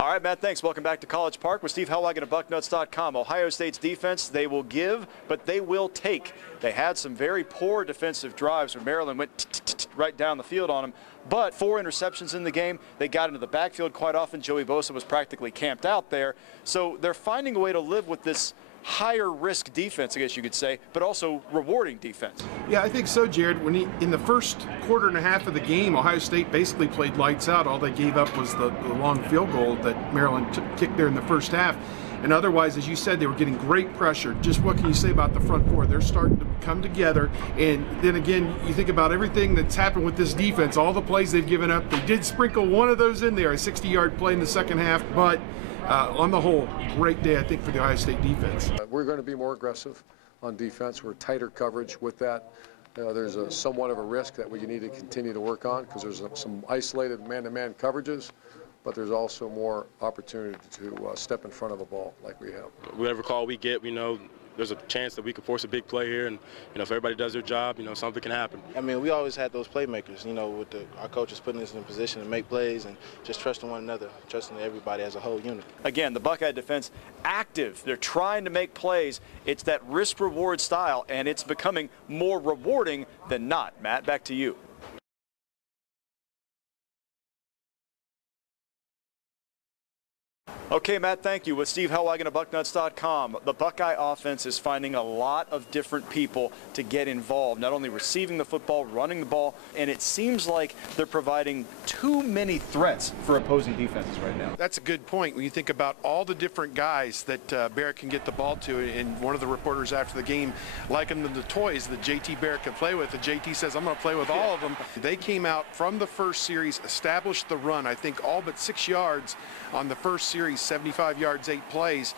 All right, Matt, thanks. Welcome back to College Park with Steve Helwagen of BuckNuts.com. Ohio State's defense, they will give, but they will take. They had some very poor defensive drives where Maryland went right down the field on them, but 4 interceptions in the game. They got into the backfield quite often. Joey Bosa was practically camped out there. So they're finding a way to live with this higher risk defense, I guess you could say, but also rewarding defense. Yeah, I think so, Jared. In the first quarter and a half of the game, Ohio State basically played lights out. All they gave up was the long field goal that Maryland kicked there in the first half. And otherwise, as you said, they were getting great pressure. Just what can you say about the front four? They're starting to come together. And then again, you think about everything that's happened with this defense, all the plays they've given up. They did sprinkle one of those in there, a 60-yard play in the second half. But on the whole, great day, I think, for the Ohio State defense. We're going to be more aggressive on defense. We're tighter coverage with that. There's somewhat of a risk that we need to continue to work on because there's some isolated man-to-man coverages, but there's also more opportunity to step in front of a ball like we have. Whatever call we get, we know there's a chance that we can force a big play here, and if everybody does their job, something can happen. I mean, we always had those playmakers, with our coaches putting us in a position to make plays and just trusting one another, trusting everybody as a whole unit. Again, the Buckeye defense active. They're trying to make plays. It's that risk-reward style, and it's becoming more rewarding than not. Matt, back to you. Okay, Matt, thank you. With Steve Helwagen of BuckNuts.com, the Buckeye offense is finding a lot of different people to get involved, not only receiving the football, running the ball, and it seems like they're providing too many threats for opposing defenses right now. That's a good point. When you think about all the different guys that Barrett can get the ball to, and one of the reporters after the game likened them to toys that JT Barrett can play with, and JT says, I'm going to play with all of them. They came out from the first series, established the run, I think all but 6 yards on the first series, 75 yards, 8 plays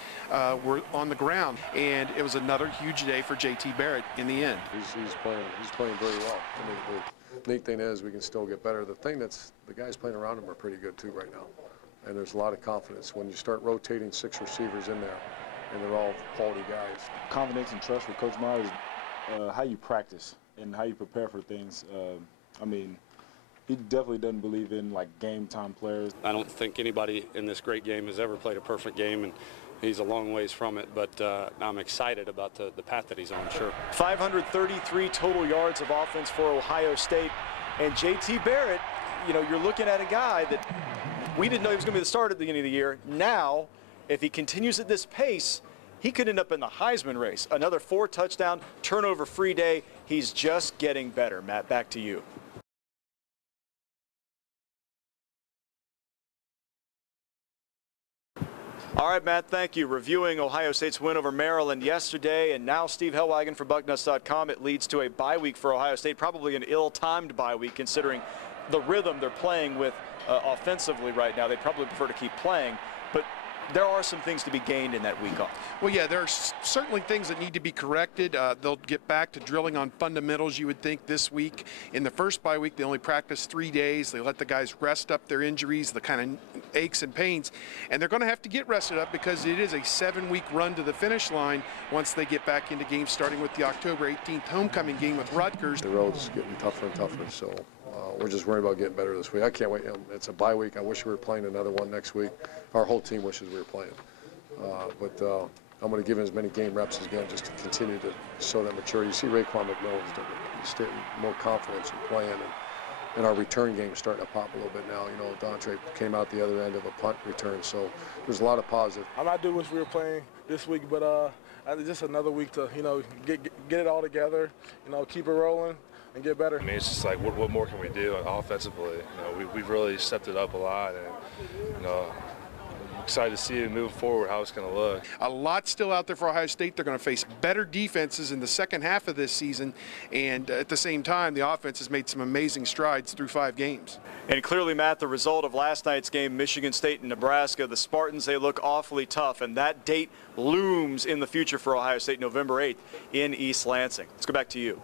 were on the ground, and it was another huge day for JT Barrett in the end. He's playing very well. I mean, the neat thing is we can still get better. The thing that's the guys playing around him are pretty good too right now, and there's a lot of confidence when you start rotating 6 receivers in there, and they're all quality guys. Confidence and trust with Coach Myers, how you practice and how you prepare for things. I mean, he definitely doesn't believe in game time players. I don't think anybody in this great game has ever played a perfect game, and he's a long ways from it, but I'm excited about the path that he's on, sure. 533 total yards of offense for Ohio State, and JT Barrett, you're looking at a guy that we didn't know he was going to be the starter at the beginning of the year. Now, if he continues at this pace, he could end up in the Heisman race. Another 4-touchdown, turnover-free day. He's just getting better. Matt, back to you. All right, Matt, thank you. Reviewing Ohio State's win over Maryland yesterday, and now Steve Helwagen for BuckNuts.com. It leads to a bye week for Ohio State, probably an ill-timed bye week considering the rhythm they're playing with offensively right now. They'd probably prefer to keep playing, but there are some things to be gained in that week off. Well, yeah, there are certainly things that need to be corrected. They'll get back to drilling on fundamentals, you would think, this week. In the first bye week, they only practiced 3 days. They let the guys rest up their injuries, the kind of aches and pains, and they're going to have to get rested up because it is a 7-week run to the finish line once they get back into games, starting with the October 18th homecoming game with Rutgers. The road's getting tougher and tougher, so we're just worried about getting better this week. I can't wait. It's a bye week. I wish we were playing another one next week. Our whole team wishes we were playing. But I'm going to give him as many game reps as again just to continue to show that maturity. You see Raekwon McMillan's getting more confidence in playing, and our return game is starting to pop a little bit now. Dontre came out the other end of a punt return, so there's a lot of positive. I do wish we were playing this week, but just another week to get it all together, keep it rolling and get better. I mean, it's just like, what more can we do offensively? We've really stepped it up a lot, and I'm excited to see it moving forward, how it's going to look. A lot still out there for Ohio State. They're going to face better defenses in the second half of this season, and at the same time, the offense has made some amazing strides through 5 games. And clearly, Matt, the result of last night's game, Michigan State and Nebraska, the Spartans, they look awfully tough, and that date looms in the future for Ohio State, November 8th in East Lansing. Let's go back to you.